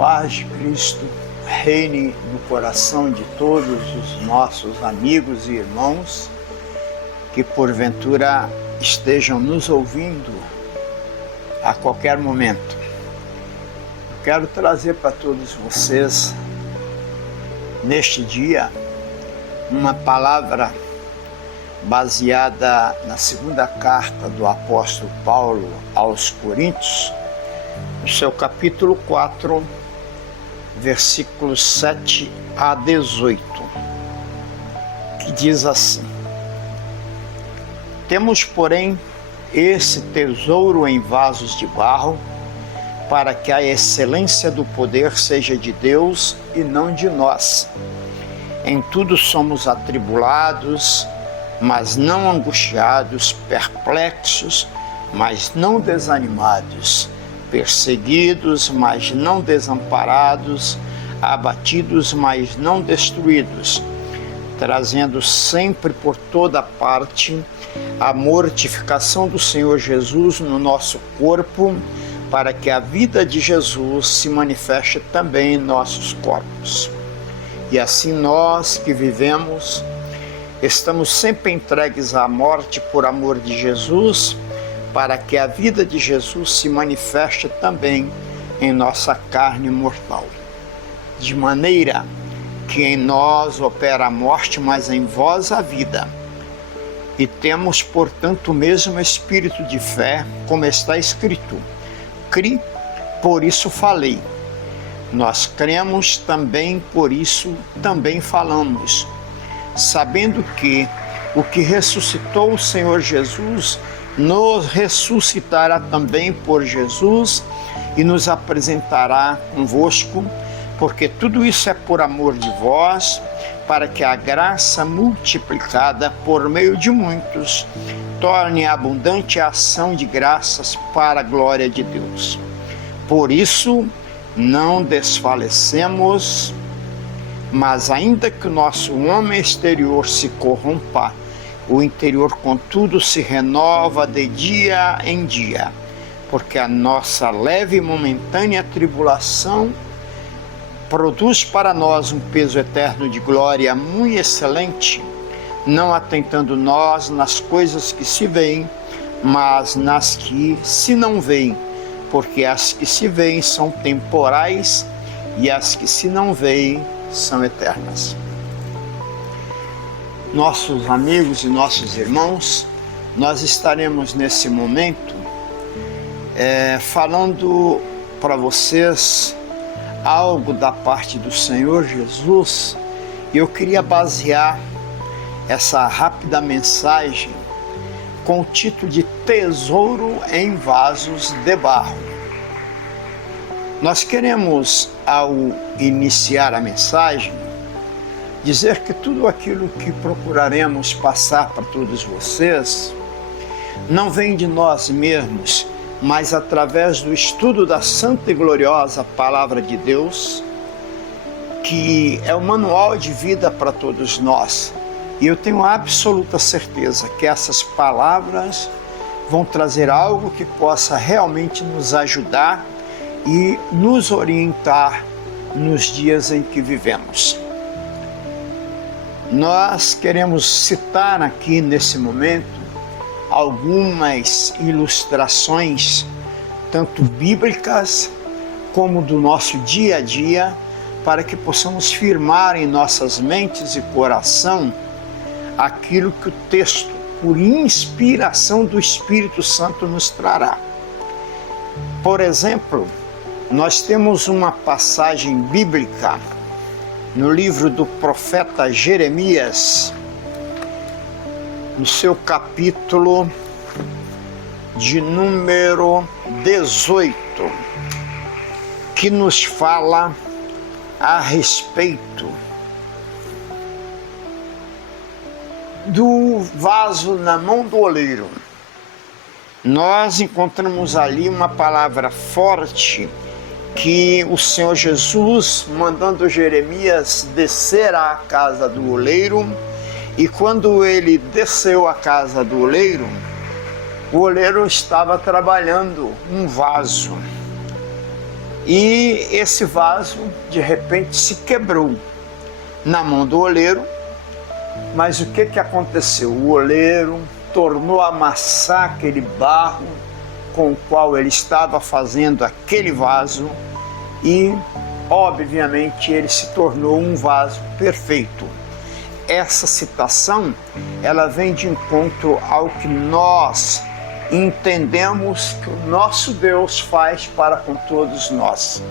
paz de Cristo reine no coração de todos os nossos amigos e irmãos que porventura estejam nos ouvindo a qualquer momento. Eu quero trazer para todos vocês neste dia uma palavra baseada na segunda carta do apóstolo Paulo aos Coríntios, no seu capítulo 4, versículos 7 a 18, que diz assim: Temos, porém, esse tesouro em vasos de barro, para que a excelência do poder seja de Deus e não de nós. Em tudo somos atribulados, mas não angustiados, perplexos, mas não desanimados, perseguidos, mas não desamparados, abatidos, mas não destruídos, trazendo sempre por toda parte a mortificação do Senhor Jesus no nosso corpo, para que a vida de Jesus se manifeste também em nossos corpos. E assim nós que vivemos, estamos sempre entregues à morte por amor de Jesus, para que a vida de Jesus se manifeste também em nossa carne mortal. De maneira que em nós opera a morte, mas em vós a vida. E temos, portanto, o mesmo espírito de fé, como está escrito: Cri, por isso falei. Nós cremos também, por isso também falamos, sabendo que o que ressuscitou o Senhor Jesus nos ressuscitará também por Jesus e nos apresentará convosco, porque tudo isso é por amor de vós, para que a graça multiplicada por meio de muitos torne abundante a ação de graças para a glória de Deus. Por isso não desfalecemos, mas ainda que o nosso homem exterior se corrompa, o interior, contudo, se renova de dia em dia, porque a nossa leve e momentânea tribulação produz para nós um peso eterno de glória muito excelente, não atentando nós nas coisas que se veem, mas nas que se não veem, porque as que se veem são temporais e as que se não veem são eternas. Nossos amigos e nossos irmãos, nós estaremos nesse momento falando para vocês algo da parte do Senhor Jesus, e eu queria basear essa rápida mensagem com o título de Tesouro em Vasos de Barro. Nós queremos, ao iniciar a mensagem, dizer que tudo aquilo que procuraremos passar para todos vocês não vem de nós mesmos, mas através do estudo da santa e gloriosa Palavra de Deus, que é o manual de vida para todos nós. E eu tenho absoluta certeza que essas palavras vão trazer algo que possa realmente nos ajudar e nos orientar nos dias em que vivemos. Nós queremos citar aqui nesse momento algumas ilustrações, tanto bíblicas como do nosso dia a dia, para que possamos firmar em nossas mentes e coração aquilo que o texto, por inspiração do Espírito Santo, nos trará. Por exemplo, nós temos uma passagem bíblica no livro do profeta Jeremias, no seu capítulo de número 18, que nos fala a respeito do vaso na mão do oleiro. Nós encontramos ali uma palavra forte que o Senhor Jesus, mandando Jeremias descer à casa do oleiro, e quando ele desceu à casa do oleiro, o oleiro estava trabalhando um vaso. e esse vaso de repente se quebrou na mão do oleiro. Mas o que aconteceu? O oleiro tornou a amassar aquele barro com o qual ele estava fazendo aquele vaso e, obviamente, ele se tornou um vaso perfeito. Essa citação, ela vem de encontro ao que nós entendemos que o nosso Deus faz para com todos nós.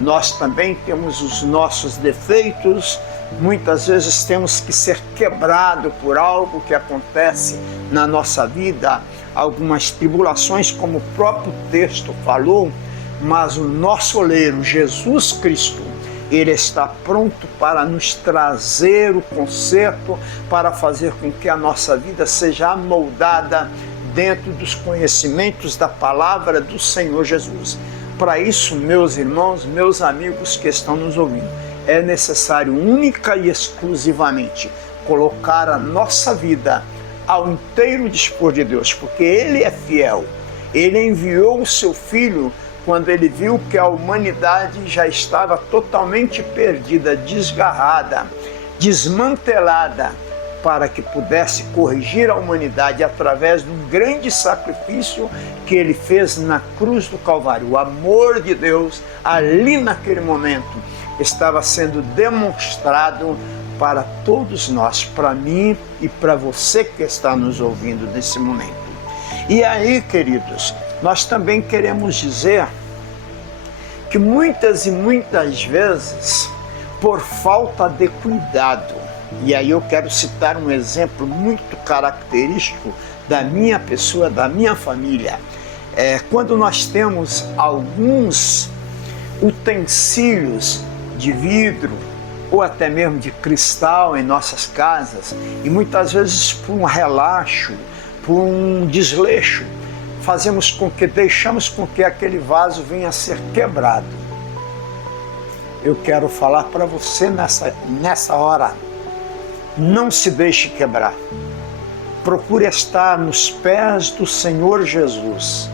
Nós também temos os nossos defeitos, muitas vezes temos que ser quebrado por algo que acontece na nossa vida, algumas tribulações, como o próprio texto falou, mas o nosso oleiro, Jesus Cristo, ele está pronto para nos trazer o conserto, para fazer com que a nossa vida seja amoldada dentro dos conhecimentos da palavra do Senhor Jesus. Para isso, meus irmãos, meus amigos que estão nos ouvindo, é necessário única e exclusivamente colocar a nossa vida ao inteiro dispor de Deus, porque Ele é fiel. Ele enviou o seu Filho quando Ele viu que a humanidade já estava totalmente perdida, desgarrada, desmantelada, para que pudesse corrigir a humanidade através de um grande sacrifício que Ele fez na cruz do Calvário. O amor de Deus, ali naquele momento, estava sendo demonstrado para todos nós, para mim e para você que está nos ouvindo nesse momento. E aí, queridos, nós também queremos dizer que muitas e muitas vezes, por falta de cuidado, e aí eu quero citar um exemplo muito característico da minha pessoa, da minha família. Quando nós temos alguns utensílios de vidro ou até mesmo de cristal em nossas casas, e muitas vezes por um relaxo, por um desleixo, deixamos com que aquele vaso venha a ser quebrado. Eu quero falar para você nessa hora: não se deixe quebrar. Procure estar nos pés do Senhor Jesus,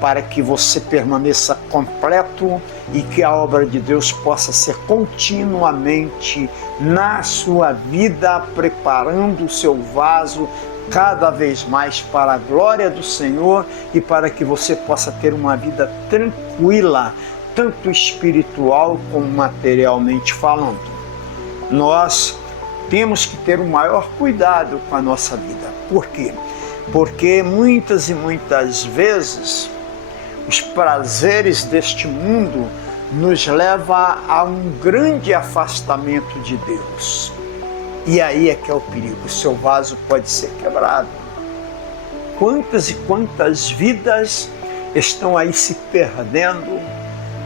para que você permaneça completo e que a obra de Deus possa ser continuamente na sua vida, preparando o seu vaso cada vez mais para a glória do Senhor e para que você possa ter uma vida tranquila, tanto espiritual como materialmente falando. Nós temos que ter o maior cuidado com a nossa vida. Por quê? Porque muitas e muitas vezes os prazeres deste mundo nos levam a um grande afastamento de Deus. E aí é que é o perigo, o seu vaso pode ser quebrado. Quantas e quantas vidas estão aí se perdendo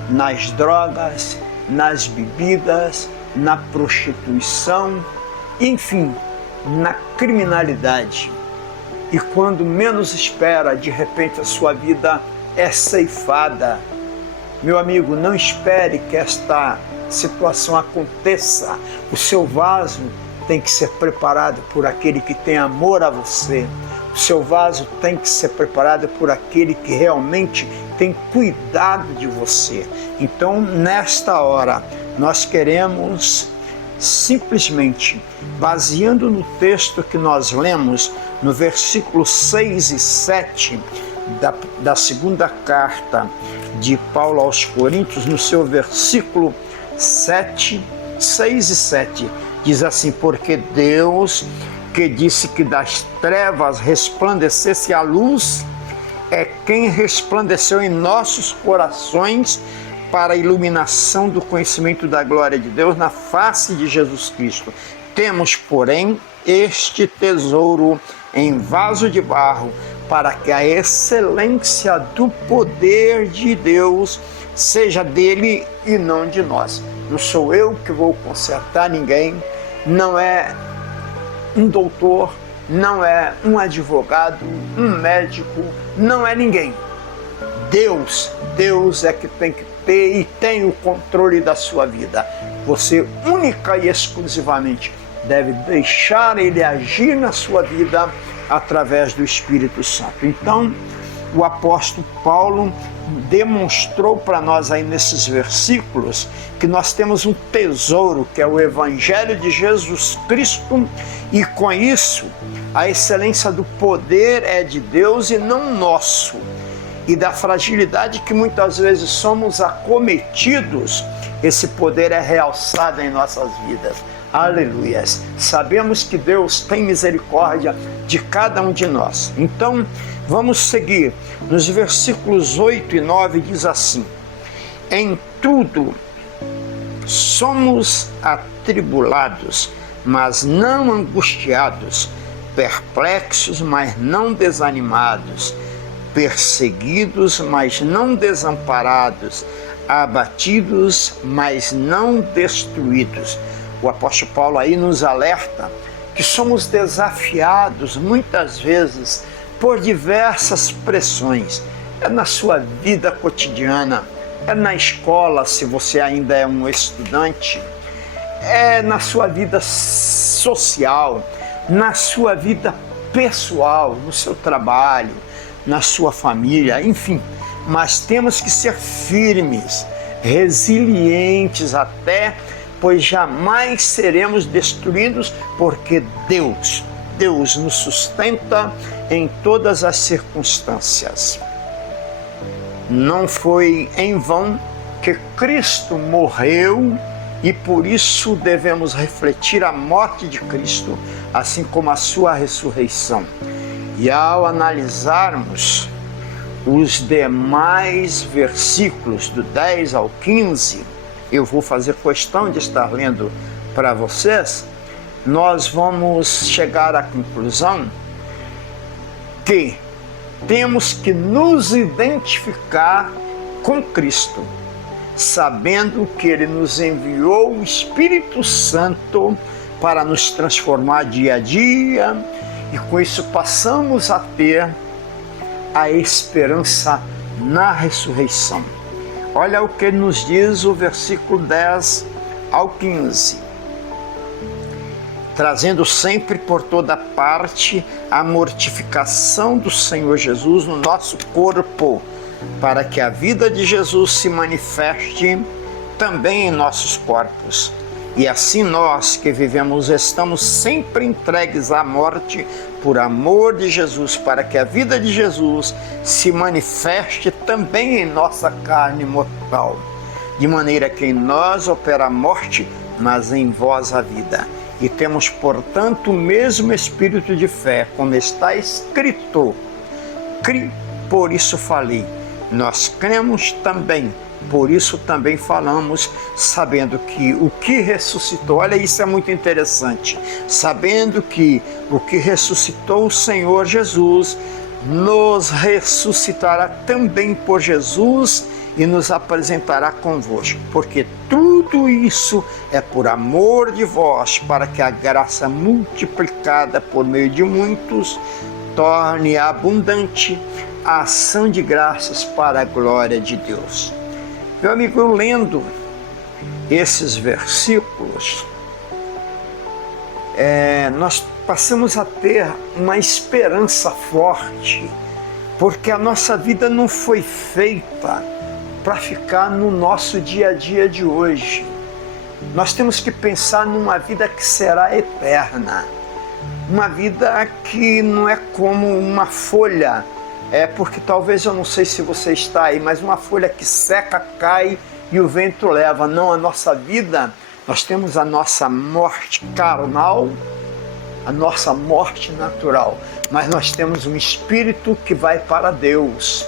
nas drogas, nas bebidas, na prostituição, enfim, na criminalidade. E quando menos espera, de repente a sua vida é ceifada. Meu amigo, não espere que esta situação aconteça. O seu vaso tem que ser preparado por aquele que tem amor a você. O seu vaso tem que ser preparado por aquele que realmente tem cuidado de você. Então, nesta hora, nós queremos simplesmente, baseando no texto que nós lemos, no versículo 6 e 7 da segunda carta de Paulo aos Coríntios, no seu versículo 6 e 7, diz assim: porque Deus, que disse que das trevas resplandecesse a luz, é quem resplandeceu em nossos corações para a iluminação do conhecimento da glória de Deus na face de Jesus Cristo. Temos, porém, este tesouro em vaso de barro, para que a excelência do poder de Deus seja dele e não de nós. Não sou eu que vou consertar ninguém, não é um doutor, não é um advogado, um médico, não é ninguém. Deus é que tem que ter e tem o controle da sua vida. Você única e exclusivamente deve deixar Ele agir na sua vida através do Espírito Santo. Então, o apóstolo Paulo demonstrou para nós aí nesses versículos que nós temos um tesouro, que é o Evangelho de Jesus Cristo, e com isso a excelência do poder é de Deus e não nosso, e da fragilidade que muitas vezes somos acometidos, esse poder é realçado em nossas vidas. Aleluias! Sabemos que Deus tem misericórdia de cada um de nós. Então, vamos seguir. Nos versículos 8 e 9 diz assim: em tudo somos atribulados, mas não angustiados, perplexos, mas não desanimados, perseguidos, mas não desamparados, abatidos, mas não destruídos. O apóstolo Paulo aí nos alerta que somos desafiados muitas vezes por diversas pressões. É na sua vida cotidiana, é na escola, se você ainda é um estudante, é na sua vida social, na sua vida pessoal, no seu trabalho, na sua família, enfim. Mas temos que ser firmes, resilientes até, pois jamais seremos destruídos, porque Deus nos sustenta em todas as circunstâncias. Não foi em vão que Cristo morreu, e por isso devemos refletir a morte de Cristo, assim como a sua ressurreição. E ao analisarmos os demais versículos do 10 ao 15, eu vou fazer questão de estar lendo para vocês, nós vamos chegar à conclusão que temos que nos identificar com Cristo, sabendo que Ele nos enviou o Espírito Santo para nos transformar dia a dia, e com isso passamos a ter a esperança na ressurreição. Olha o que nos diz o versículo 10 ao 15. Trazendo sempre por toda parte a mortificação do Senhor Jesus no nosso corpo, para que a vida de Jesus se manifeste também em nossos corpos. E assim nós que vivemos estamos sempre entregues à morte por amor de Jesus, para que a vida de Jesus se manifeste também em nossa carne mortal. De maneira que em nós opera a morte, mas em vós a vida. E temos, portanto, o mesmo espírito de fé, como está escrito: cri, por isso falei. Nós cremos também, por isso também falamos, sabendo que o que ressuscitou, olha, isso é muito interessante, sabendo que o que ressuscitou o Senhor Jesus, nos ressuscitará também por Jesus e nos apresentará convosco, porque tudo isso é por amor de vós, para que a graça multiplicada por meio de muitos torne abundante a ação de graças para a glória de Deus. Meu amigo, eu lendo esses versículos, nós passamos a ter uma esperança forte, porque a nossa vida não foi feita para ficar no nosso dia a dia de hoje. Nós temos que pensar numa vida que será eterna, uma vida que não é como uma folha, porque talvez, eu não sei se você está aí, mas uma folha que seca, cai e o vento leva. Não, a nossa vida, nós temos a nossa morte carnal, a nossa morte natural, mas nós temos um espírito que vai para Deus.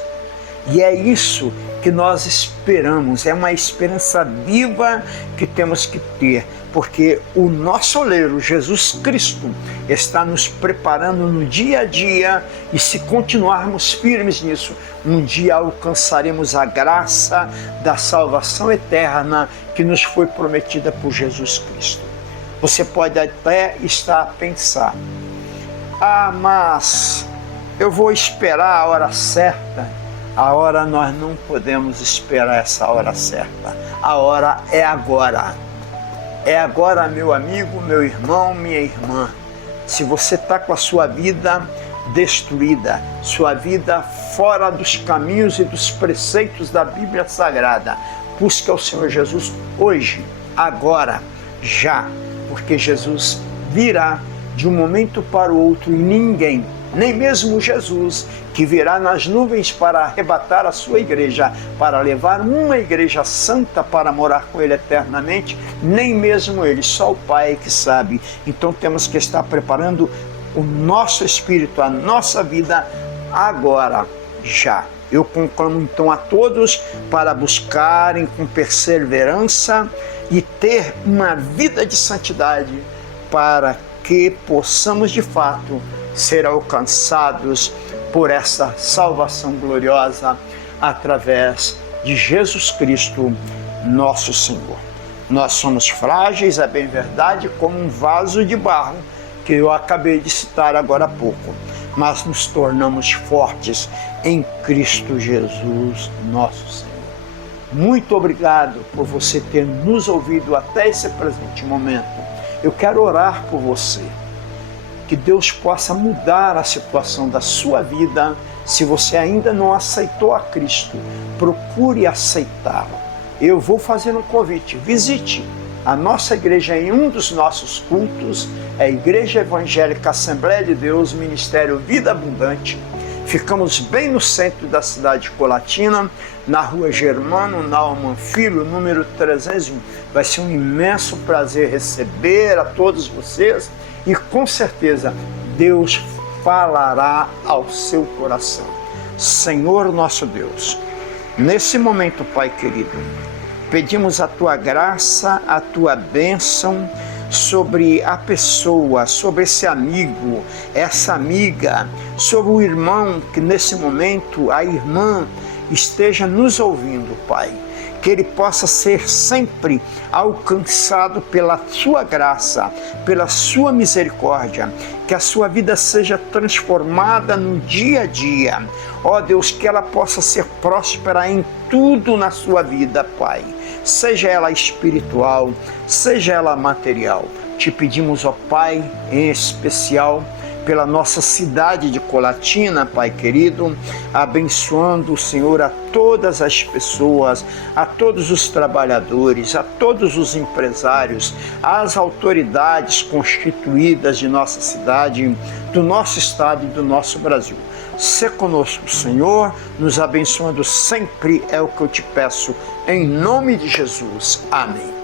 E é isso que nós esperamos, é uma esperança viva que temos que ter, porque o nosso oleiro, Jesus Cristo, está nos preparando no dia a dia, e se continuarmos firmes nisso, um dia alcançaremos a graça da salvação eterna que nos foi prometida por Jesus Cristo. Você pode até estar a pensar: mas eu vou esperar a hora certa. A hora, nós não podemos esperar essa hora certa. A hora é agora. É agora, meu amigo, meu irmão, minha irmã. Se você está com a sua vida destruída, sua vida fora dos caminhos e dos preceitos da Bíblia Sagrada. Busque ao Senhor Jesus hoje, agora, já, porque Jesus virá de um momento para o outro e ninguém, nem mesmo Jesus, que virá nas nuvens para arrebatar a sua igreja, para levar uma igreja santa para morar com ele eternamente, nem mesmo ele, só o Pai que sabe. Então temos que estar preparando o nosso espírito, a nossa vida agora, já. Eu conclamo então a todos para buscarem com perseverança e ter uma vida de santidade, para que possamos de fato ser alcançados por essa salvação gloriosa através de Jesus Cristo, nosso Senhor. Nós somos frágeis, é bem verdade, como um vaso de barro, que eu acabei de citar agora há pouco, mas nos tornamos fortes em Cristo Jesus, nosso Senhor. Muito obrigado por você ter nos ouvido até esse presente momento. Eu quero orar por você, que Deus possa mudar a situação da sua vida. Se você ainda não aceitou a Cristo, procure aceitá-lo. Eu vou fazer um convite, visite a nossa igreja em um dos nossos cultos, é a Igreja Evangélica Assembleia de Deus, Ministério Vida Abundante. Ficamos bem no centro da cidade de Colatina, na rua Germano Naumann Filho, número 301. Vai ser um imenso prazer receber a todos vocês e com certeza Deus falará ao seu coração. Senhor nosso Deus, nesse momento, Pai querido, pedimos a Tua graça, a Tua bênção sobre a pessoa, sobre esse amigo, essa amiga, sobre o irmão que nesse momento, a irmã, esteja nos ouvindo, Pai. Que ele possa ser sempre alcançado pela Sua graça, pela Sua misericórdia, que a sua vida seja transformada no dia a dia. Ó Deus, que ela possa ser próspera em tudo na sua vida, Pai. Seja ela espiritual, seja ela material. Te pedimos, ó Pai, em especial pela nossa cidade de Colatina, Pai querido, abençoando o Senhor a todas as pessoas, a todos os trabalhadores, a todos os empresários, às autoridades constituídas de nossa cidade, do nosso estado e do nosso Brasil. Sê conosco, Senhor, nos abençoando sempre, é o que eu te peço, em nome de Jesus. Amém.